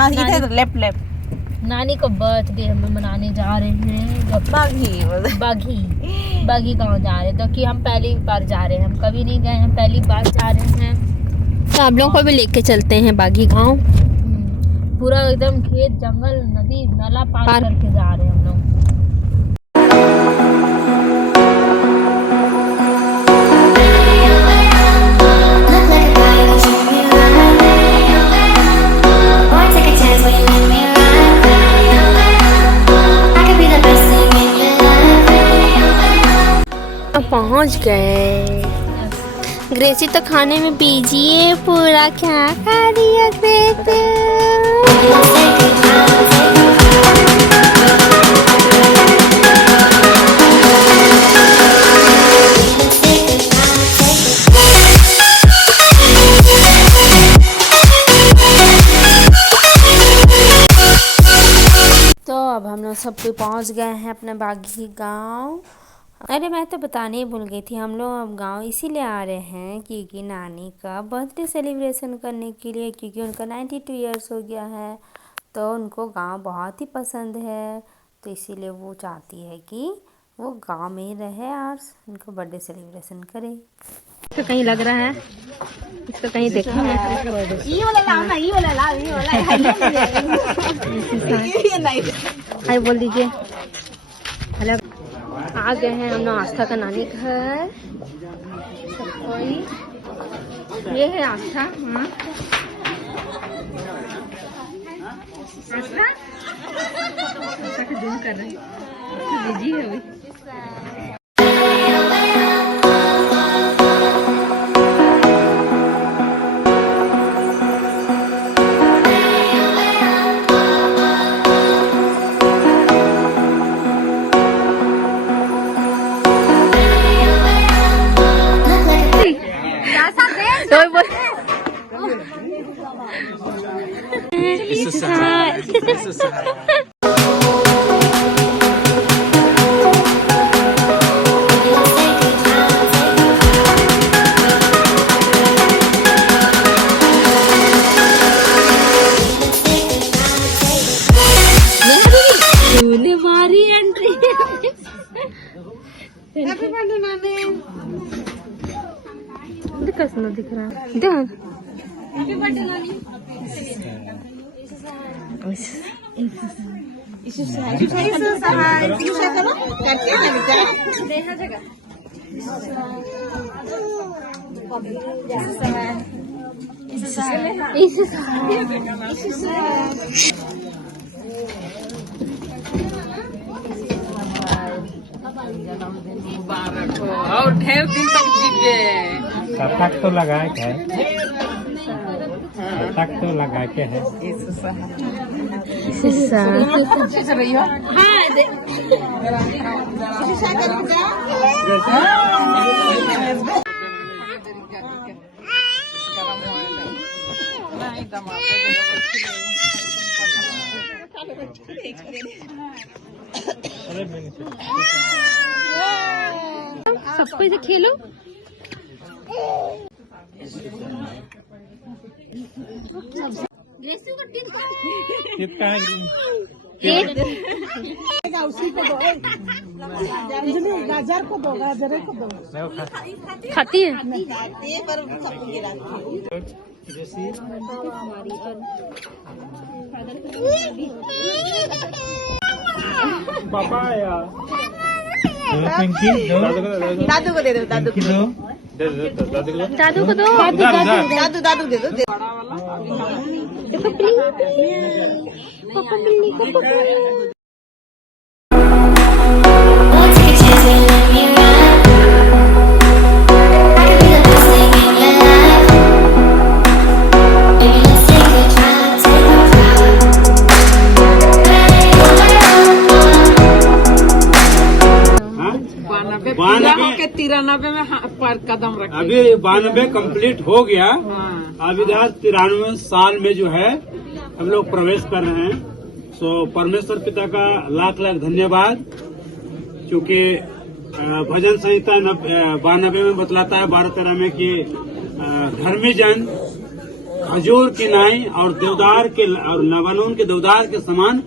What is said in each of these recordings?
हाँ इधर लेफ्ट नानी का बर्थडे हम मनाने जा रहे हैं बागी गांव जा रहे हैं। तो कि हम पहली बार जा रहे हैं, हम कभी नहीं गए हैं, पहली बार जा रहे हैं। तो आप लोगों को भी लेके चलते हैं बागी गांव। पूरा एकदम खेत जंगल नदी नाला पार करके जा रहे हैं हम लोग। पहुंच गए। ग्रेसी तो खाने में बिजी है पूरा। क्या खा रही है ग्रेसी? तो अब हम लोग सब पे पहुंच गए हैं अपने बागी गांव। अरे मैं तो बताने ही भूल गई थी, हम लोग अब गांव इसीलिए आ रहे हैं क्योंकि नानी का बर्थडे सेलिब्रेशन करने के लिए, क्योंकि उनका 92 इयर्स हो गया है। तो उनको गांव बहुत ही पसंद है, तो इसीलिए वो चाहती है कि वो गांव में ही रहे और उनका बर्थडे सेलिब्रेशन करे। इसका कहीं लग रहा है, इसका कहीं देखा है। हाय बोल दीजिए। हेलो, आ गए हैं हम लोग आस्था का नानी घर। ये है आस्था। आस्था का जूम कर रहे हैं, बिजी है अभी। कैसा दिख रहा है? हैप्पी बर्थडे नानी। मुबारक हो और ढेर दिन तक जीविए। तक तो लगाए के है, तक तो लगा के है। सबको इसे खेलो। गाजर को दो, गाजर को दो। खाती है पापा या दादू को दे दो, दादू को दो, दादू को दो, दादू दादू दे दो। पापा बिल्ली को के 93 में पर कदम रखे। अभी 92 कंप्लीट हो गया। अब इधर 93 साल में जो है हम लोग प्रवेश कर रहे हैं। सो परमेश्वर पिता का लाख लाख धन्यवाद, क्योंकि भजन संहिता 92 में बतलाता है 12-13 में कि धर्मी जन खजूर की नाई और देवदार के और लवानून के देवदार के समान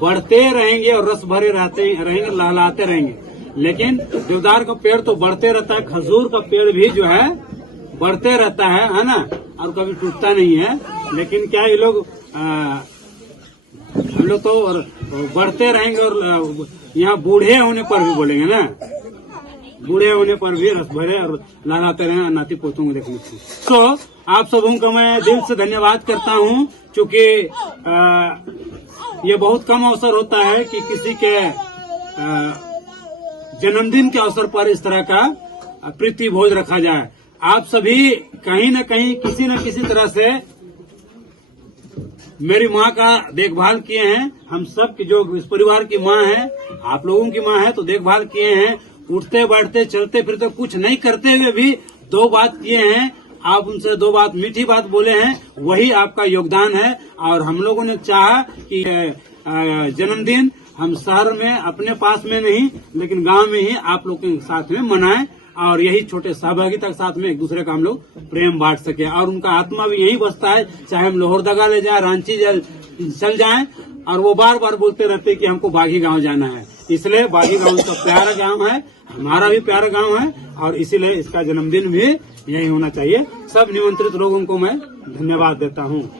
बढ़ते रहेंगे और रस भरे रहेंगे, लहलाते रहेंगे। लेकिन देवदार का पेड़ तो बढ़ते रहता है, खजूर का पेड़ भी जो है बढ़ते रहता है ना, और कभी टूटता नहीं है। लेकिन क्या ये लोग हम लोग तो बढ़ते रहेंगे और यहाँ बूढ़े होने पर भी बोलेंगे ना, बूढ़े होने पर भी रस भरे और लहलाते रहे नाती पोतों को देखने से। तो आप सबों का मैं दिल से धन्यवाद करता हूँ, क्योंकि ये बहुत कम अवसर होता है कि किसी के जन्मदिन के अवसर पर इस तरह का प्रीति भोज रखा जाए। आप सभी कहीं न कहीं किसी न किसी तरह से मेरी माँ का देखभाल किए हैं। हम सब की जो इस परिवार की माँ है, आप लोगों की माँ है, तो देखभाल किए हैं। उठते बैठते चलते फिरते कुछ नहीं करते हुए भी 2 बात किए हैं। आप उनसे 2 बात मीठी बात बोले हैं, वही आपका योगदान है। और हम लोगों ने चाहा कि जन्मदिन हम शहर में अपने पास में नहीं लेकिन गांव में ही आप लोग के साथ में मनाएं, और यही छोटे सहभागिता के साथ में एक दूसरे का हम लोग प्रेम बांट सके। और उनका आत्मा भी यही बसता है, चाहे हम लोहरदगा ले जाए, रांची चल जाएं, और वो बार बार बोलते रहते कि हमको बागी गांव जाना है। इसलिए बागी गांव उनका प्यारा गांव है, हमारा भी प्यारा गांव है, और इसीलिए इसका जन्मदिन भी यही होना चाहिए। सब निमंत्रित लोगों को मैं धन्यवाद देता हूँ।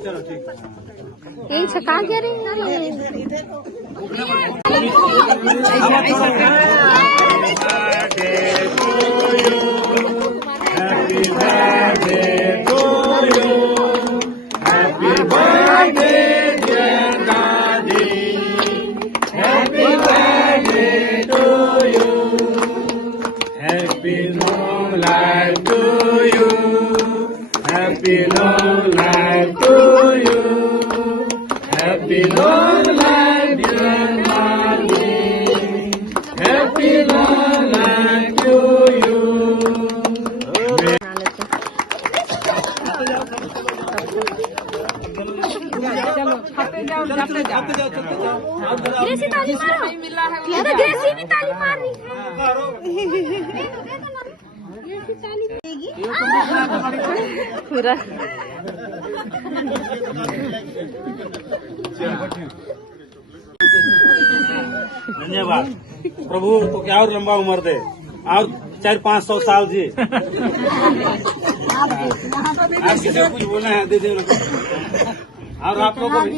चलो ठीक है, यही छका क्या रही ग्रेसी ताली मारो, ये तो ग्रेसी भी ताली मारनी पूरा। धन्यवाद प्रभु, तो क्या और लंबा उम्र दे, और 400-500 साल जी। आप किसी कुछ बोले हैं दे दे, और आप लोग उतने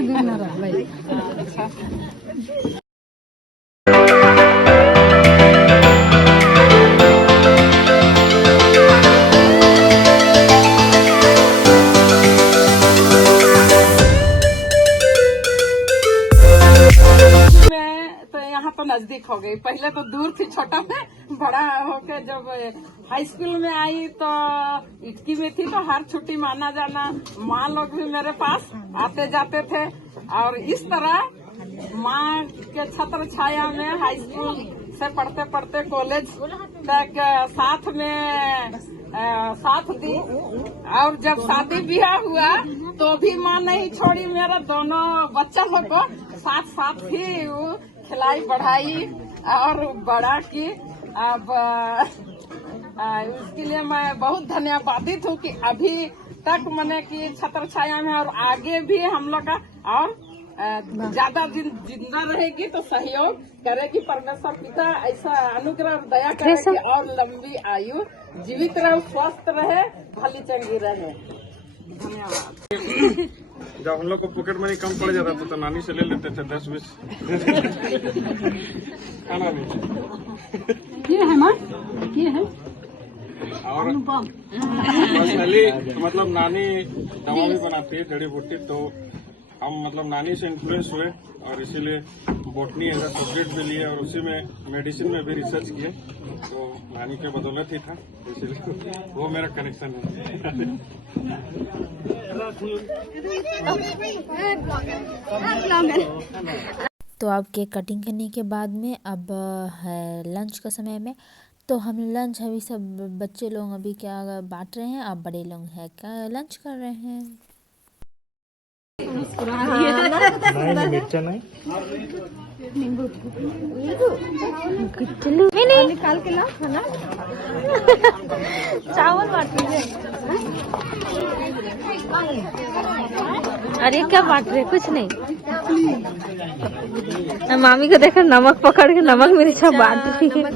दिन न रह भाई। तो नजदीक हो गई, पहले तो दूर थी, छोटा में बड़ा होकर जब हाई स्कूल में आई तो इटकी में थी, तो हर छुट्टी माना जाना माँ लोग भी मेरे पास आते जाते थे। और इस तरह माँ के छत्र छाया में हाई स्कूल से पढ़ते पढ़ते कॉलेज तक साथ में साथ दी। और जब शादी ब्याह हुआ तो भी माँ नहीं छोड़ी, मेरा दोनों बच्चा लोग को साथ साथ ही खिलाई बढ़ाई और बड़ा की। अब उसके लिए मैं बहुत धन्यवादित हूँ कि अभी तक मैंने की छत्र छाया में, और आगे भी हम लोग का और ज्यादा दिन जिंदा रहेगी तो सहयोग करेगी परमेश्वर पिता, ऐसा अनुग्रह दया करेगी और लंबी आयु जीवित रहे, स्वस्थ रहे, भली चंगी रहे। धन्यवाद। जब हम लोग को पॉकेट मनी कम पड़ जाता था तो नानी से ले लेते थे 10-20 खाना नहीं। ये है माँ, ये है। और पर्सनली मतलब नानी दवा भी बनाती है, जड़ी बूटी, तो हम मतलब नानी से इन्फ्लुएंस हुए और इसीलिए बोटनी एज सब्जेक्ट भी लिए और उसी में मेडिसिन में भी रिसर्च किए, तो नानी के बदौलत ही था, इसीलिए वो मेरा कनेक्शन है। तो अब केक कटिंग करने के बाद में अब है लंच का समय में, तो हम लंच अभी सब बच्चे लोग अभी क्या बांट रहे हैं, अब बड़े लोग हैं क्या लंच कर रहे हैं। नहीं निकाल के ला खाना। चावल बांट रहे। अरे क्या बांट रहे, कुछ नहीं। मामी को देखो नमक पकड़ के नमक मिर्चा बांट रही है।